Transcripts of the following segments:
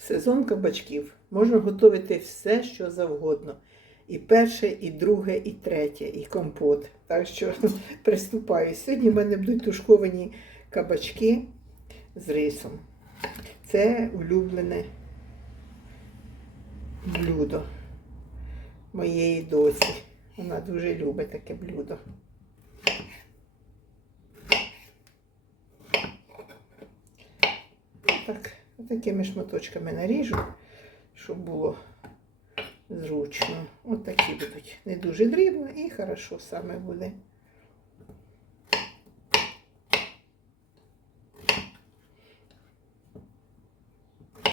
сезон кабачків можна готувати все, що завгодно. І перше, і друге, і третє, і компот. Так що приступаю. Сьогодні в мене будуть тушковані кабачки з рисом. Це улюблене блюдо моєї доці. Вона дуже любить таке блюдо. Так, такими шматочками наріжу, щоб було зручно. От такі будуть. Не дуже дрібно і хорошо саме буде.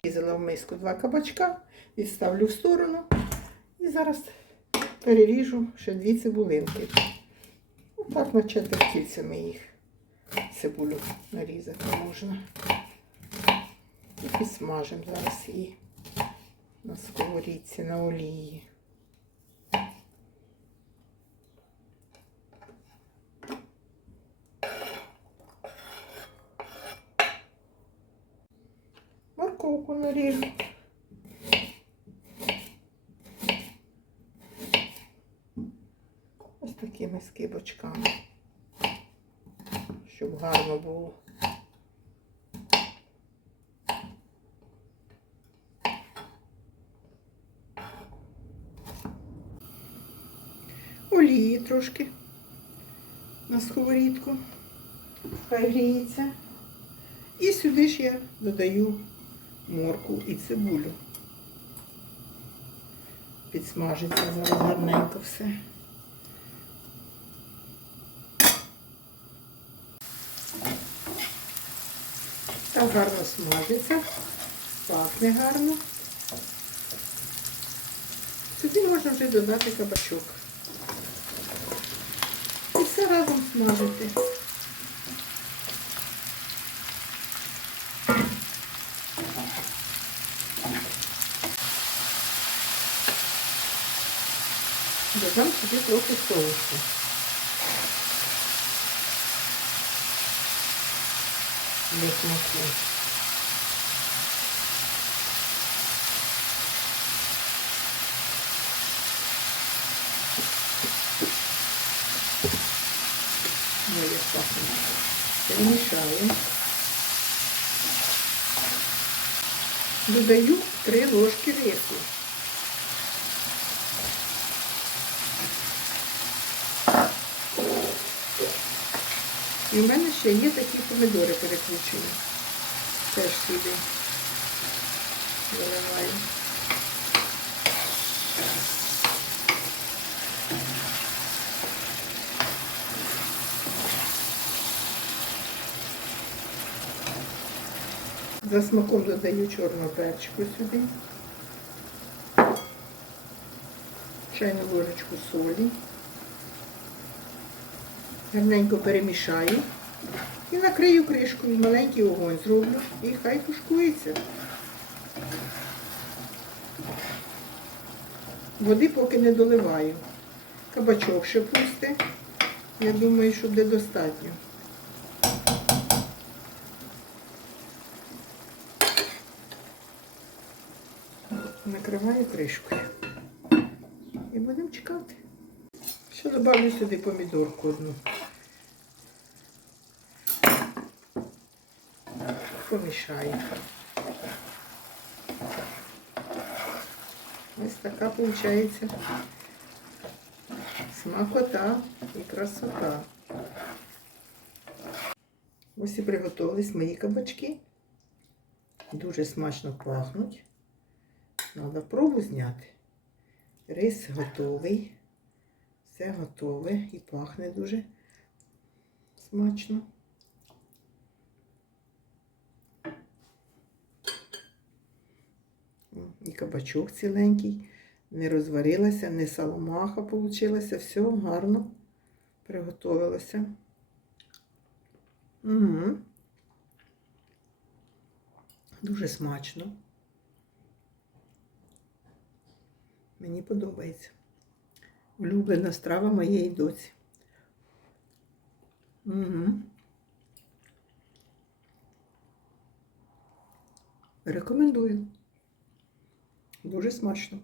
Різала в миску два кабачка, відставлю в сторону і зараз переріжу ще дві цибулинки. Отак на четвертільцями їх цибулю нарізати можна. І підсмажимо зараз її на сковорідці, на олії. Морковку наріжу. Ось такими скибочками, щоб гарно було. Олії трошки на сковорідку, хай гріється. І сюди ж я додаю морку і цибулю. Підсмажиться зараз гарненько все. Так гарно смажиться, пахне гарно. Сюди можна вже додати кабачок. Все разом смажити. Додам сюди трохи соусу. Для смаку. Я так перемішаю. Додаю три ложки рису. І в мене ще є такі помідори перекручені. Теж сюди виливаю. За смаком додаю чорного перчику сюди. Чайну ложечку солі. Гарненько перемішаю і накрию кришкою, маленький огонь зроблю і хай тушкується. Води поки не доливаю. Кабачок ще пусте. Я думаю, що буде достатньо. Накриваю кришкою. І будемо чекати. Ще добавлю сюди помідорку одну. Помішаю. Ось така виходить смакота і красота. Ось і приготувались мої кабачки. Дуже смачно пахнуть. Треба пробу зняти. Рис готовий. Все готове і пахне дуже смачно. І кабачок ціленький, не розварилася, не саламаха получилася, все гарно приготовилося. Угу. Дуже смачно. Мені подобається. Улюблена страва моєї доці. Угу. Рекомендую. Дуже смачно.